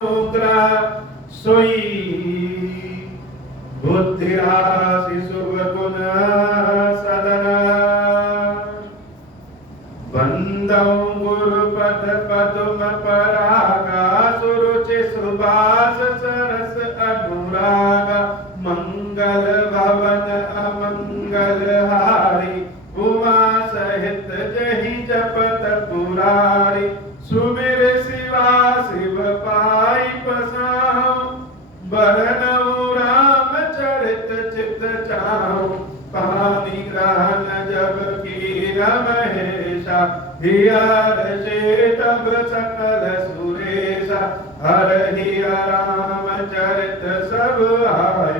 सोई बुद्धिरासि सुगुण सदना बंदौ गुरुपद पद्म परागा सुरुचि सुभाष सरस अनुराग मंगल भवन अमंगल हारी उमा सहित जहि जपत पुरारी सुमिर शिवा शिव पाई पसाओ बरनऊ राम चरित चित चाओ पानी ग्रहण जब की रमहेशा हियर से तब सकल सुरेशा हर हिय राम चरित सब आए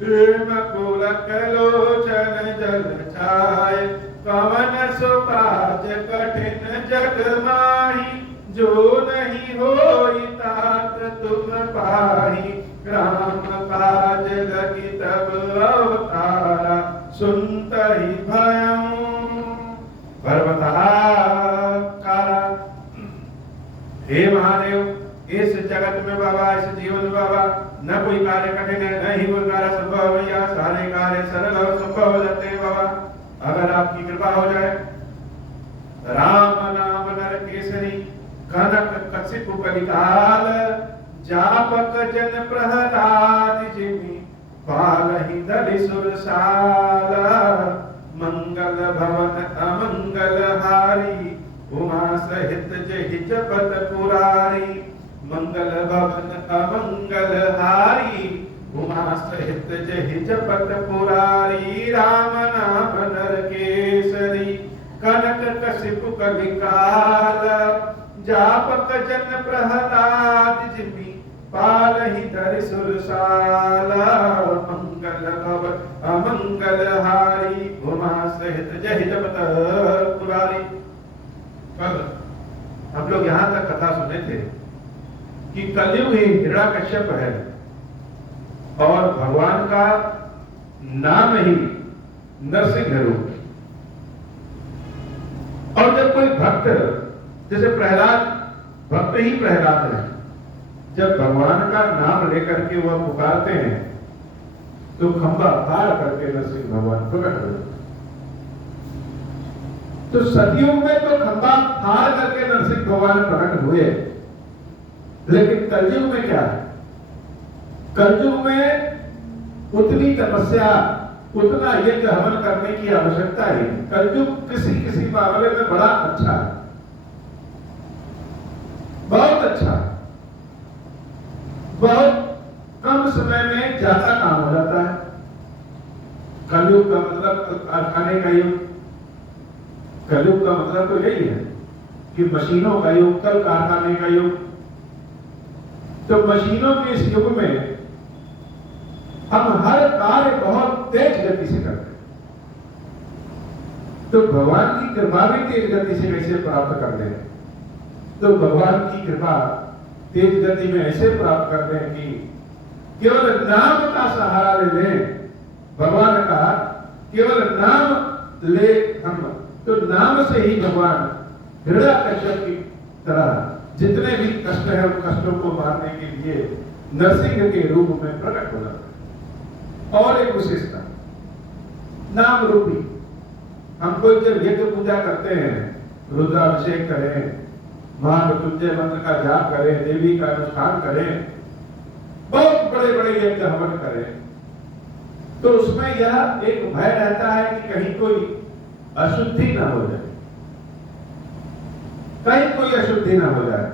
प्रेम पुलक लोचन जल छाए कवन सुकाज कठिन जग माही जो नहीं होई तात तुम पाही राम काज लगी तब अवतारा सुनत ही भयं पर्वताकारा। हे महादेव इस जगत में बाबा इस जीवन में बाबा न कोई कार्य कठिन है न ही कोई कार्य संभव है या सारे कार्य सरल और संभव हो जाते हैं बाबा अगर आपकी कृपा हो जाए। राम नाम नर केसरी कनक कसिप कलिकाल जापक जन प्रहलाद जिमि पालहि दलि सुरसाल मंगल भवन अमंगल हारी उमा सहित जहि जपत पुरारी मंगल भवन अमंगल हारी उमा सहित जहि जपत पुरारी राम नाम नर केसरी कनक कसिप कलिकाल जापक जन प्रहलाद जिमि पालहि दलि सुरसाल मंगल भवन अमंगल हारी उमा सहित जहि जपत पुरारी। कल हम लोग यहाँ तक कथा सुने थे कि कलयुग ही हिरण्यकश्यप है और भगवान का नाम ही नरसिंह रूप। और जब कोई भक्त जैसे प्रहलाद भक्त ही प्रहलाद है जब भगवान का नाम लेकर के वह पुकारते हैं तो खंबा फाड़ करके नरसिंह भगवान प्रकट हो जाते। तो सदियों में तो खंबा फाड़ करके नरसिंह भगवान प्रकट हुए लेकिन कलयुग में क्या है? कलयुग में उतनी तपस्या उतना यज्ञ हवन करने की आवश्यकता है। कलयुग किसी किसी मामले में बड़ा अच्छा है बहुत अच्छा बहुत कम समय में ज्यादा काम हो जाता है। कलयुग का मतलब कारखाने का युग कलयुग का मतलब तो यही है कि मशीनों का युग कल कारखाने का युग। तो मशीनों के इस युग में हम हर कार्य बहुत तेज गति से करते हैं। तो भगवान की कृपा भी तेज गति से कैसे प्राप्त कर ले? तो भगवान की कृपा तेज गति में ऐसे प्राप्त करते हैं कि केवल नाम का सहारा ले लें। भगवान ने कहा केवल नाम ले हम तो नाम से ही भगवान हिरण्यकश्यप की तरह जितने भी कष्ट है उन कष्टों को मारने के लिए नरसिंह के रूप में प्रकट हो जाता है। और एक विशेषता नाम रूपी हम कोई जब यज्ञ पूजा करते हैं रुद्राभिषेक करें महामृत्युंजय मंत्र का जाप करें देवी का अनुष्ठान करें बहुत बड़े बड़े यज्ञ हवन करें तो उसमें यह एक भय रहता है कि कहीं कोई अशुद्धि ना हो जाए कहीं कोई अशुद्धि ना हो जाए।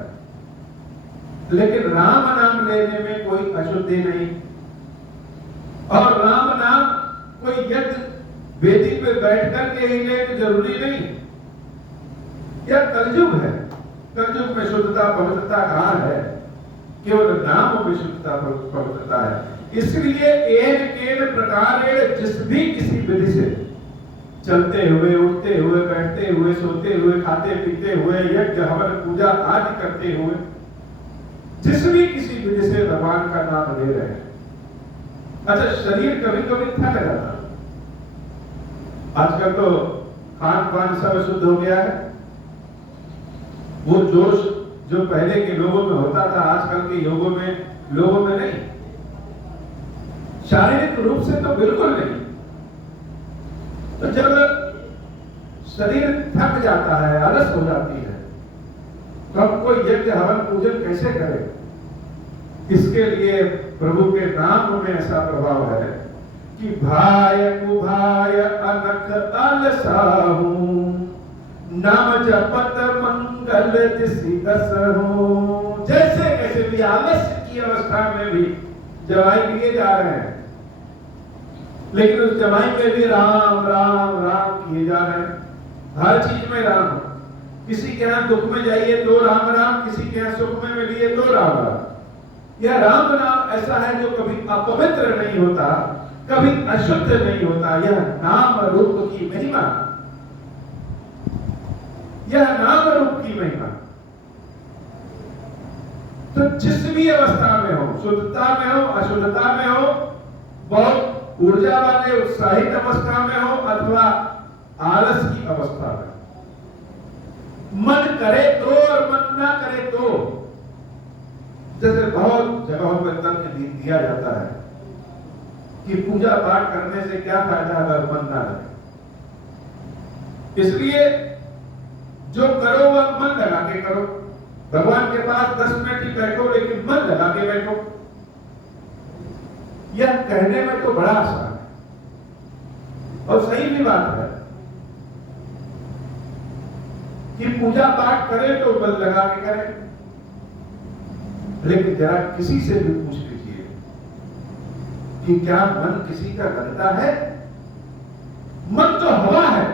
लेकिन राम नाम लेने में कोई अशुद्धि नहीं और राम नाम कोई यज्ञ वेदी पे बैठकर के ही ले तो जरूरी नहीं। यह कलयुग है कलयुग में शुद्धता पवित्रता कहाँ है? केवल नाम में शुद्धता पवित्रता है। इसलिए एक केन प्रकारेण जिस भी किसी विधि से चलते हुए उठते हुए बैठते हुए सोते हुए खाते पीते हुए यज्ञ हवन पूजा आदि करते हुए जिस भी किसी विधि से भगवान का नाम ले रहे हैं। अच्छा शरीर कभी कभी थक जाता है। आजकल तो खान पान सब शुद्ध हो गया है वो जोश जो पहले के लोगों में होता था, आजकल के लोगों में नहीं। शारीरिक रूप से तो बिल्कुल नहीं। तो जब शरीर थक जाता है, आलस हो जाती है, तो हम कोई यज्ञ हवन पूजन कैसे करें? इसके लिए प्रभु के नाम में ऐसा प्रभाव है कि भाय कुभाय अनख अलसाहू, नाम जपत मंगल दिसि दसहु। जैसे कैसे भी आलस्य की अवस्था में भी जवाई किए जा रहे हैं, लेकिन उस जवाई में भी राम राम राम किए जा रहे हैं। हर चीज में राम। किसी के यहाँ दुख में जाइए तो राम राम, किसी के यहाँ सुख में मिलिए तो राम राम। यह राम नाम ऐसा है जो कभी अपवित्र नहीं होता, कभी अशुद्ध नहीं होता। यह नाम रूप की महिमा, यह नाम रूप की महिमा। तो जिस भी अवस्था में हो, शुद्धता में हो, अशुद्धता में हो, बहुत ऊर्जा वाले उत्साहित अवस्था में हो अथवा आलस की अवस्था में, मन करे तो और मन ना करे तो। जैसे बहुत जगहों पर तर्क दिया जाता है कि पूजा पाठ करने से क्या फायदा अगर मन ना लगे। इसलिए जो करो वह मन लगा के करो। भगवान के पास 10 मिनट ही बैठो, लेकिन मन लगा के बैठो। यह कहने में तो बड़ा आसान है और सही भी बात है कि पूजा पाठ करें तो मन लगा के करें, लेकिन जरा किसी से भी पूछ लीजिए कि क्या मन किसी का लगता है? मन तो हवा है।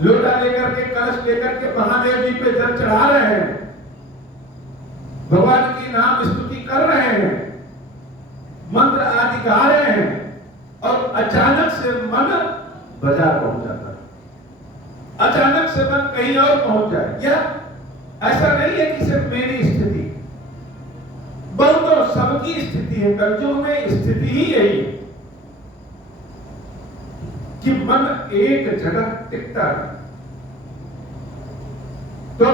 लोटा लेकर के, कलश लेकर के महादेव जी पे जल चढ़ा रहे हैं, भगवान की नाम स्तुति कर रहे हैं, मंत्र आदि गा रहे हैं, और अचानक से मन बाजार पहुंच जाता है, अचानक से मन कहीं और पहुंच जाए। यह ऐसा नहीं है कि सिर्फ मेरी स्थिति, बहुतों सबकी स्थिति है। कलयुग में स्थिति ही यही है कि मन एक जगह टिकता है। तो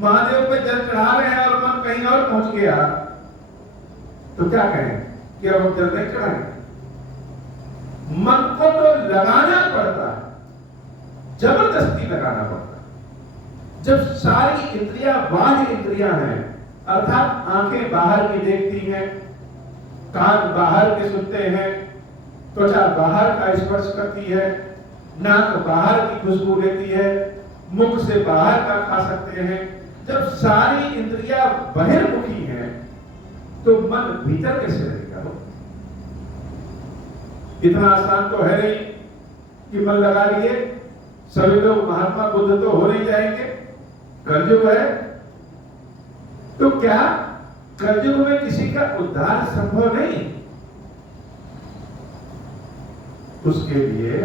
महादेव पे जल चढ़ा रहे हैं और मन कहीं और पहुंच गया, तो क्या कहें कि अब हम जल नहीं चढ़ाएंगे? मन को तो लगाना पड़ता है, जबरदस्ती लगाना पड़ता है। जब सारी इंद्रियां बाह्य इंद्रियां हैं, अर्थात आंखें बाहर की देखती हैं, कान बाहर के सुनते हैं, त्वचा बाहर का स्पर्श करती है, नाक बाहर की खुशबू लेती है, मुख से बाहर का खा सकते हैं। जब सारी इंद्रियां बहिर्मुखी हैं, तो मन भीतर कैसे रहेगा? इतना आसान तो है नहीं कि मन लगा लिए सभी लोग महात्मा बुद्ध तो हो नहीं जाएंगे। कलयुग है, तो क्या कलयुग में किसी का उद्धार संभव नहीं? उसके लिए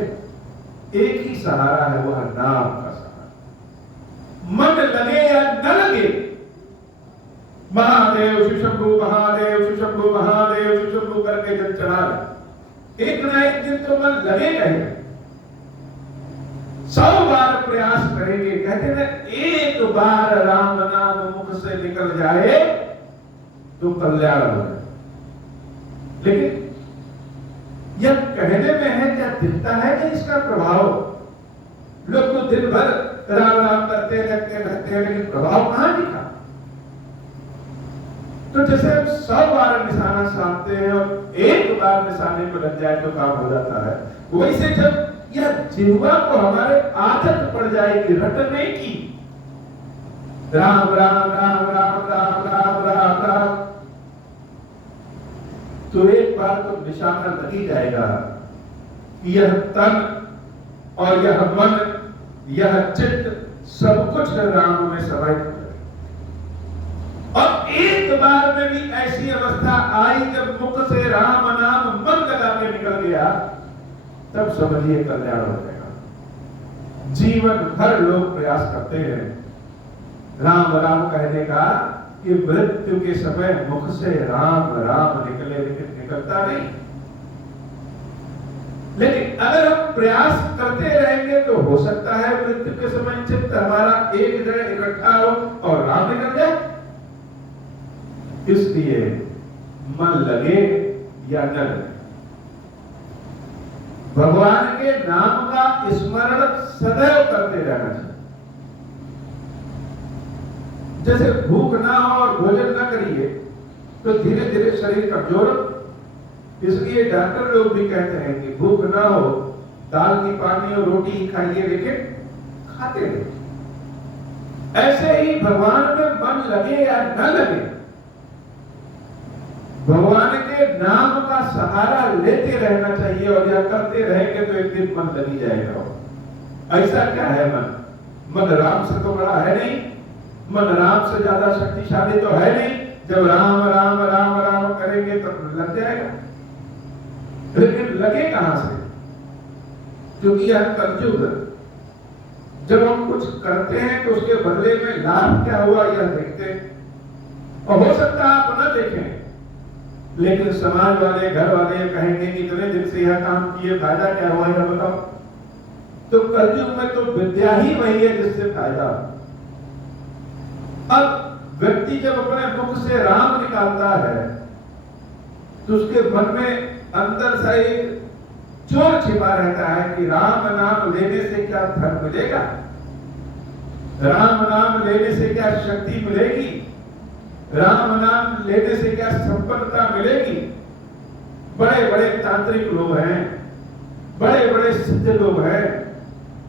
एक ही सहारा है, वह नाम का सहारा। मन लगे या न लगे, महादेव शिशंभु महादेव शिशंभु महादेव शिशंभु करके जल चढ़ा रहे, एक ना एक दिन तो मन लगेगा ही। 100 बार प्रयास करेंगे। कहते हैं एक बार राम नाम मुख से निकल जाए तो कल्याण हो जाए। लेकिन यह कहने में है, क्या दिखता है कि इसका प्रभाव? लोग तो दिन भर राम राम करते रहते हैं, लेकिन प्रभाव कहां दिखा? तो जैसे हम 100 बार निशाना साधते हैं और एक बार निशाने पर लग जाए तो काम हो जाता है, वैसे जब यह जिह्वा को हमारे आदत पड़ जाएगी रटने की, राम राम राम राम राम राम राम राम, तो एक बार तो निशाना लग ही जाएगा कि यह तन और यह मन, यह चित्त सब कुछ राम में समाहित हो जाए। और एक बार में भी ऐसी अवस्था आई जब मुख से राम नाम मन लगा के निकल गया, तब समझिए कल्याण हो जाएगा। जीवन भर लोग प्रयास करते हैं राम राम कहने का, कि मृत्यु के समय मुख से राम राम निकले, लेकिन निकलता नहीं। लेकिन अगर हम प्रयास करते रहेंगे तो हो सकता है मृत्यु के समय चित्त हमारा एक जगह इकट्ठा हो और राम निकल जाए। इसलिए मन लगे या न लगे, भगवान के नाम का स्मरण सदैव करते रहना चाहिए। जैसे भूख ना हो और भोजन ना करिए तो धीरे धीरे शरीर कमजोर। इसलिए डॉक्टर लोग भी कहते हैं कि भूख ना हो दाल की पानी और रोटी ही खाइए, लेकिन खाते रहिए। ऐसे ही भगवान में मन लगे या न लगे, भगवान के नाम का सहारा लेते रहना चाहिए और यह करते रहेंगे तो एक दिन मन लगी जाएगा। ऐसा क्या है मन? मन राम से तो बड़ा है नहीं, मन राम से ज्यादा शक्तिशाली तो है नहीं। जब राम राम राम राम करेंगे तो लग जाएगा, लेकिन लगे कहां से? क्योंकि यह कलयुग, जब हम कुछ करते हैं तो उसके बदले में लाभ क्या हुआ यह देखते हैं। और हो सकता है आप न देखें, लेकिन समाज वाले घर वाले कहेंगे कि इतने दिन से यह काम किए, फायदा क्या हुआ यह बताओ। तो कलयुग में तो विद्या ही वही है जिससे फायदा। अब व्यक्ति जब अपने मुख से राम निकालता है तो उसके मन में अंदर से एक चोर छिपा रहता है कि राम नाम लेने से क्या धन मिलेगा, राम नाम लेने से क्या शक्ति मिलेगी, राम नाम लेने से क्या संपन्नता मिलेगी। बड़े बड़े तांत्रिक लोग हैं, बड़े बड़े सिद्ध लोग हैं,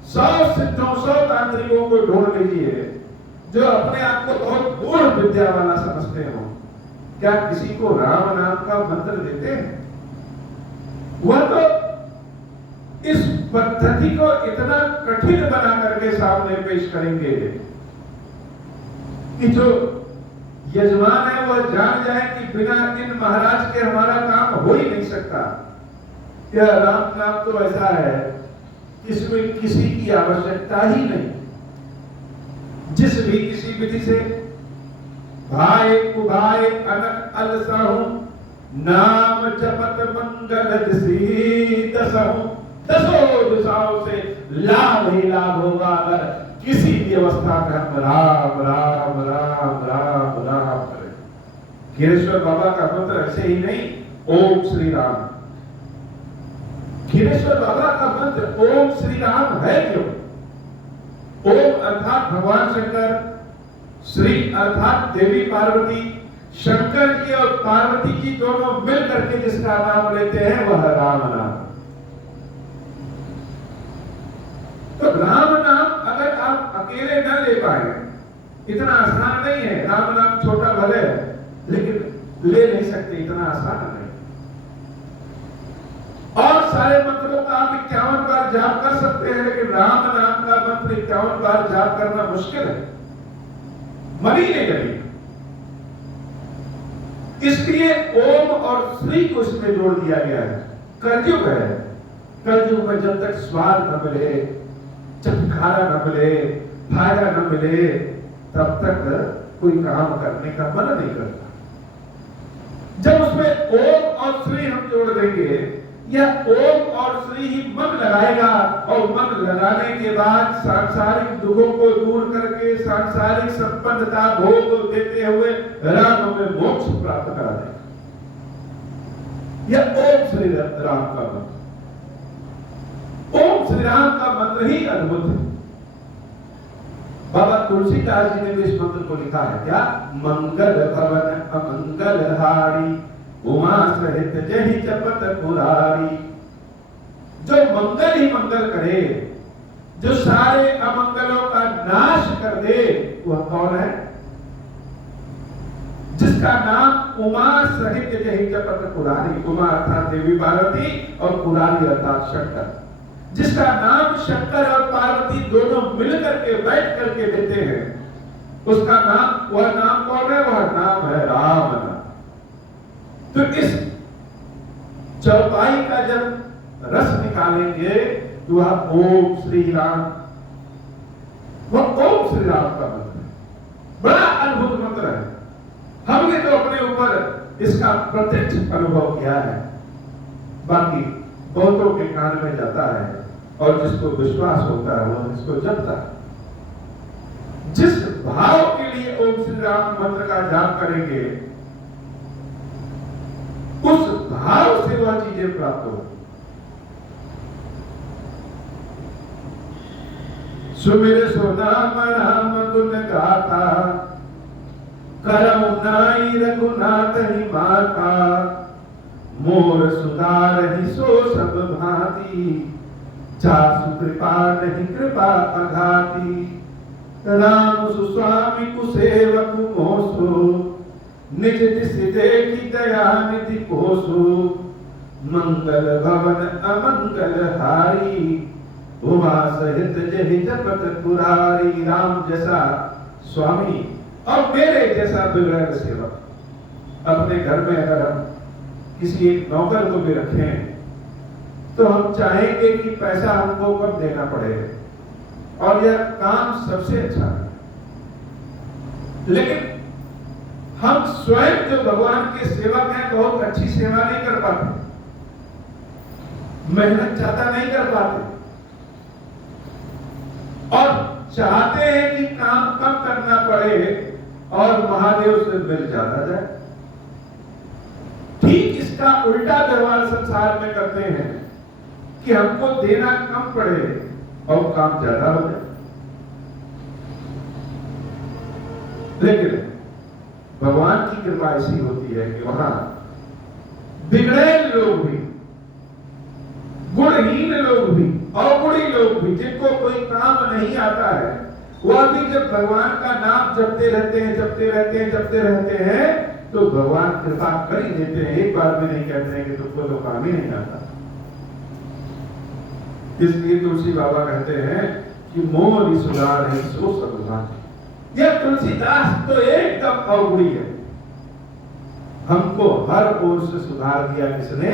100 सिद्धों 100 तांत्रिकों को ढूंढ लीजिए जो अपने आप को बहुत गूढ़ विद्या वाला समझते हो, क्या किसी को राम नाम का मंत्र देते हैं? वह तो इस पद्धति को इतना कठिन बना करके सामने पेश करेंगे कि जो यजमान है वह जान जाए कि बिना इन महाराज के हमारा काम हो ही नहीं सकता। यह राम नाम तो ऐसा है इसमें किसी की आवश्यकता ही नहीं। जिस भी किसी विधि से भाई कुभाई अनक अलसहु नाम जपत मंगल दिसी दसहु, दसों दिशाओं से लाभ ही लाभ होगा अगर किसी भी अवस्था में हम राम राम राम राम राम करें। खीरेश्वर बाबा का मंत्र ऐसे ही नहीं, ओम श्री राम। खीरेश्वर बाबा का मंत्र ओम श्री राम है क्यों? ओम अर्थात भगवान शंकर, श्री अर्थात देवी पार्वती, शंकर जी और पार्वती जी दोनों मिल करके जिसका नाम लेते हैं वह राम नाम। तो राम नाम अगर आप अकेले न ले पाए, इतना आसान नहीं है। राम नाम छोटा भले है लेकिन ले नहीं सकते, इतना आसान नहीं। और सारे मंत्रों का आप 51 बार जाप कर सकते हैं, लेकिन राम नाम का मंत्र 51 बार जाप करना मुश्किल है, मन ही नहीं लगेगा। इसलिए ओम और श्री को इसमें जोड़ दिया गया है। कलयुग है, कलयुग में जब तक स्वाद न मिले, चटखारा न मिले, फायदा न मिले, तब तक कोई काम करने का मन नहीं करता। जब उसमें ओम और श्री हम जोड़ देंगे, यह ओम और श्री ही मन लगाएगा और मन लगाने के बाद सांसारिक दुखों को दूर करके सांसारिक संपन्नता भोग देते हुए राम में मोक्ष प्राप्त करा देगा। यह ओम श्री राम का मंत्र, ओम श्री राम का मंत्र ही अद्भुत है। बाबा तुलसीदास जी ने भी इस मंत्र को लिखा है। क्या? मंगल भवन अमंगल हारी उमा सहित जहि जपत पुरारी। जो मंगल ही मंगल करे, जो सारे अमंगलों का नाश कर दे, वह कौन है? जिसका नाम उमा सहित जहि जपत पुरारी, उमा अर्थात देवी पार्वती और पुरारी अर्थात शंकर। जिसका नाम शंकर और पार्वती दोनों मिलकर के बैठ करके देते हैं, उसका नाम, वह नाम कौन है? वह नाम है राम नाम। तो इस चौपाई का जब रस निकालेंगे तो वह ओम श्री राम, वह ओम श्री राम का मंत्र है। बड़ा अद्भुत मंत्र है। हमने तो अपने ऊपर इसका प्रत्यक्ष अनुभव किया है। बाकी बहुतों के कान में जाता है और जिसको विश्वास होता है वो इसको जपता है। जिस भाव के लिए ओम श्री राम मंत्र का जाप करेंगे उस भाव से वह चीजें प्राप्त हो। सुमिर सो नाम राम गुण गाथा, करऊ नाई रघुनाथ ही माता, मोर सुधार ही सो सब भांति, जासु कृपा नहीं कृपा अघाती। राम सुस्वामी कुसेवक मोसो, निज दिस देखी दया निधि कोसो, मंगल भवन अमंगल हारी, उमा सहित जहि जपत पुरारी। राम जैसा स्वामी और मेरे जैसा बिगड़ैल सेवक अपने घर में अगर हम किसी एक नौकर को भी रखें तो हम चाहेंगे कि पैसा हमको कब देना पड़े और यह काम सबसे अच्छा है। लेकिन हम स्वयं जो भगवान के सेवक हैं बहुत अच्छी सेवा नहीं कर पाते, मेहनत ज्यादा नहीं कर पाते और चाहते हैं कि काम कम करना पड़े और महादेव से मिल ज्यादा जाए। ठीक इसका उल्टा व्यवहार संसार में करते हैं कि हमको देना कम पड़े और काम ज्यादा हो जाए। लेकिन भगवान की कृपा ऐसी होती है कि वहां बिगड़े लोग भी, गुणहीन लोग भी, अवगुणी लोग भी, जिनको कोई काम नहीं आता है, वह भी जब भगवान का नाम जपते रहते हैं, जपते रहते हैं, जपते रहते हैं, तो भगवान कृपा कर ही देते हैं। एक बार भी नहीं कहते हैं कि तुमको तो काम ही नहीं आता। इसलिए तुलसी बाबा कहते हैं कि मोरी सुधार है सो सब भांति। यह तुलसीदास तो एकदम अवगुणी है। हमको हर ओर से सुधार दिया किसने?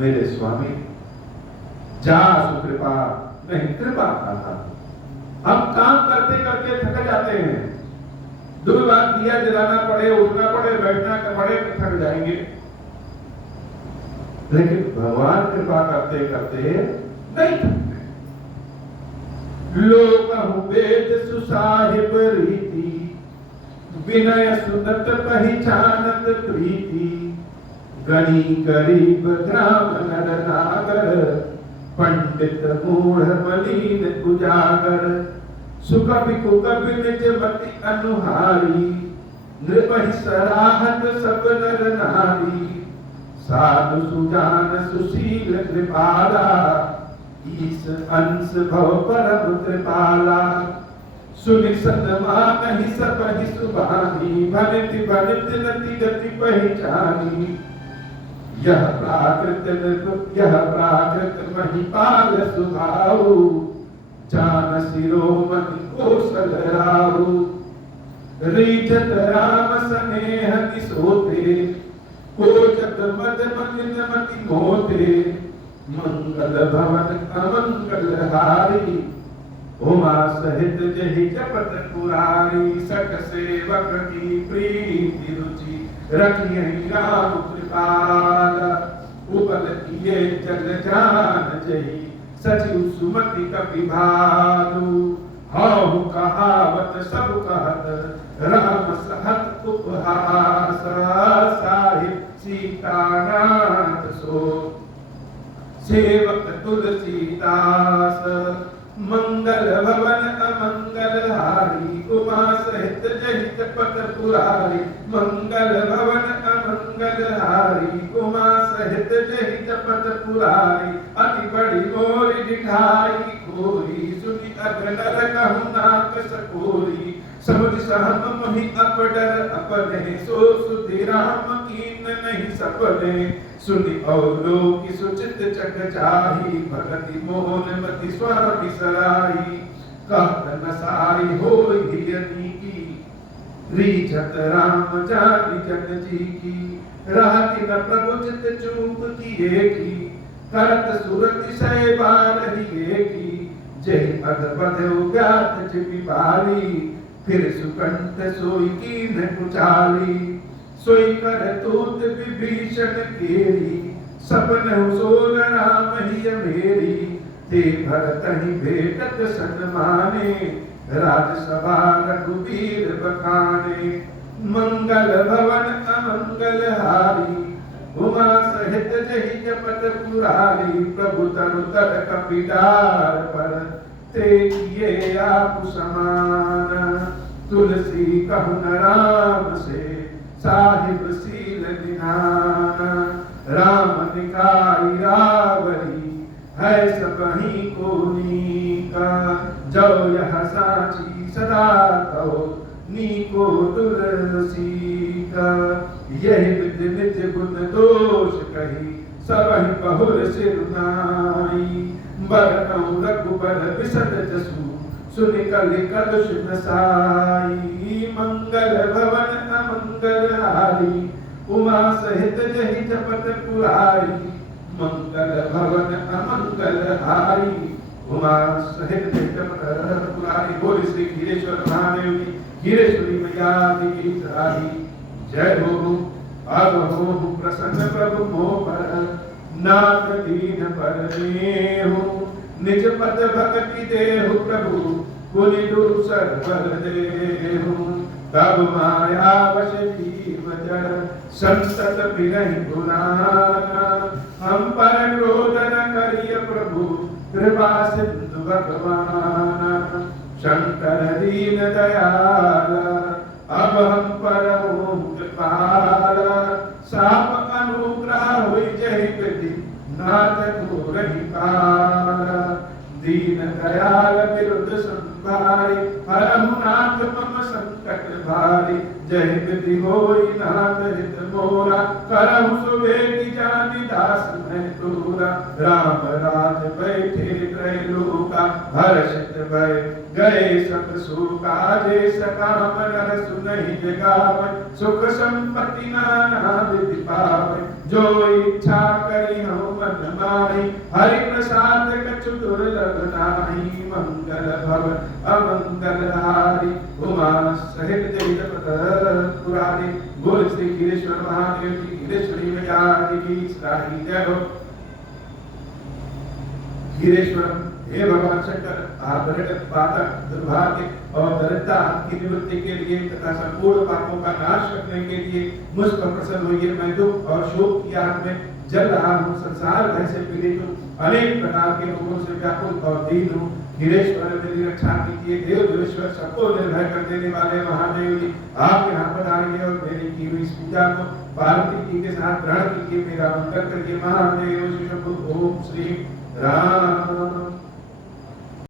मेरे स्वामी। जासु कृपा नहीं कृपा आता। हम काम करते करते थक जाते हैं, 2 बार दिया जलाना पड़े, उठना पड़े, बैठना पड़े तो थक जाएंगे। लेकिन भगवान कृपा करते करते नहीं थकते। लोकहु वेद सुसाहिब रीति, विनय सुनत पहिचानत प्रीति। गणी गरीब ग्राम नर नागर, पंडित मूढ़ मलिन उजागर। सुकवि कुकवि निज मति अनुहारी, नृपहि सराहत सब नर नारी। साधु सुजान सुशील कृपाला, ईश अंश भव परम कृपाला। सुनि सतमानहि सपहि सुभानी, भनिति भनिति नति गति पहिचानी। यह प्राकृत महिपाल सुभाऊ, जान शिरोमणि कौशल राहु। रीझत राम स्नेह किसोते, कोचत मद मलिन मति मोते। मंगल भवन अमंगल हारी, उमा सहित जहि जपत पुरारी। सठ सेवक की प्रीति रुचि, रखियहि राम कृपाल। उपल किए जग जान जहि, सचिव सुमति कपि भालु। हऊ कहावत सब कहत, राम सहत उपहास। साहिब सीतानाथ सो, सेवक तुलसीदास। मंगल भवन अमंगल हारी, उमा सहित जहि जपत पुरारी। मंगल भवन अमंगल हारी, उमा सहित जहि जपत पुरारी। अति बड़ी मोरी दिखाई खोरी, सुनि अग्र नर कहु नाक सकोरी। समुझ सहम मोहि अपडर अपने, सो सुधि राम कीन नहीं सपने। सुनि अवलोकि सुचित चक चाही, भगति मोहन मति स्वामी सराई। कहत न सारी होई यति की, रीझत राम जानी जन जी की। रहति न प्रभु चित चूक किए की, करत सुरति सै बारहिए की। जहि पद बधउ ज्ञात छिपि बाली, फिर सुकंठ सोई कीन कुचाली। सोई कर तूत विभीषण केरी, सपन सोन राम ही मेरी ते भरत ही भेटत सन्माने राजसभा रघुबीर बखाने मंगल भवन अमंगल हारी उमा सहित जहि जपत पुरारी प्रभु तनु तर कपिलार पर ते किए आप समान तुलसी कहु न राम से साहिब सील निधाना राम निकाई रावरी है सबही को नीका जो यह साची सदा कहो नीको तुलसी का यही विधि नित्य गुण दोष कही सबहि बहुर सिर नाई बरनऊ रघुबर बिसर जसु सुनि कलि कलुष नसाई मंगल भवन अमंगल हारी उमा सहित जहि जपत पुरारी मंगल भवन अमंगल हारी उमा सहित जहि जपत पुरारी। बोल श्री खीरेश्वर महादेव की खीरेश्वरी मैया की जय। जय हो अब हो प्रसन्न प्रभु मोह पर नाथ दीन पर नेहु निज पद भक्ति देहु प्रभु पुनि दूसर पर देहु तब माया वश जीव जड़ संतत बिरहि पुराना हम पर क्रोध न करिय प्रभु कृपा सिंधु भगवान शंकर दीन दयाल अब हम पर कृपाला साप अनुग्रह हुई जय विधि नाथ को रही काला दीन दयाल विरुद्ध संभारी हरहु नाथ मम संकट भारी जय विधि होई नाथ हित मोरा करहु सुबेदी जानी दास मैं तोरा राम राज बैठे त्रैलोका हर्षित भय गए सब सुखा जे सकाम नर सुनहि जगावै सुख संपत्ति नाना विधि पावै जो इच्छा करी हूँ मन माही हरि प्रसाद कछु दुर्लभ नाही मंगल भवन अमंगल हारी उमा सहित जय जपत पुरारी। बोल श्री खीरेश्वर महादेव की खीरेश्वरी मैया की जय हो। खीरेश्वर हे भगवान शंकर आप पातक दुर्भाग्य और दरिद्रता की निवृत्ति के लिए तथा संपूर्ण पापों का नाश करने के लिए मुझ पर प्रसन्न होइए। मैं दुख और शोक की आग में जल रहा हूँ, संसार भय से पीड़ित हूँ, अनेक प्रकार के रोगों से व्याकुल और दीन हूँ। खीरेश्वर मेरी रक्षा कीजिए। देव देवेश्वर सबको निर्भय कर देने वाले महादेव जी आप यहाँ पर आइए और मेरी की हुई इस पूजा को पार्वती जी के साथ ग्रहण कीजिए, मेरा मंगल करिए। महादेव शिव ओम श्री राम।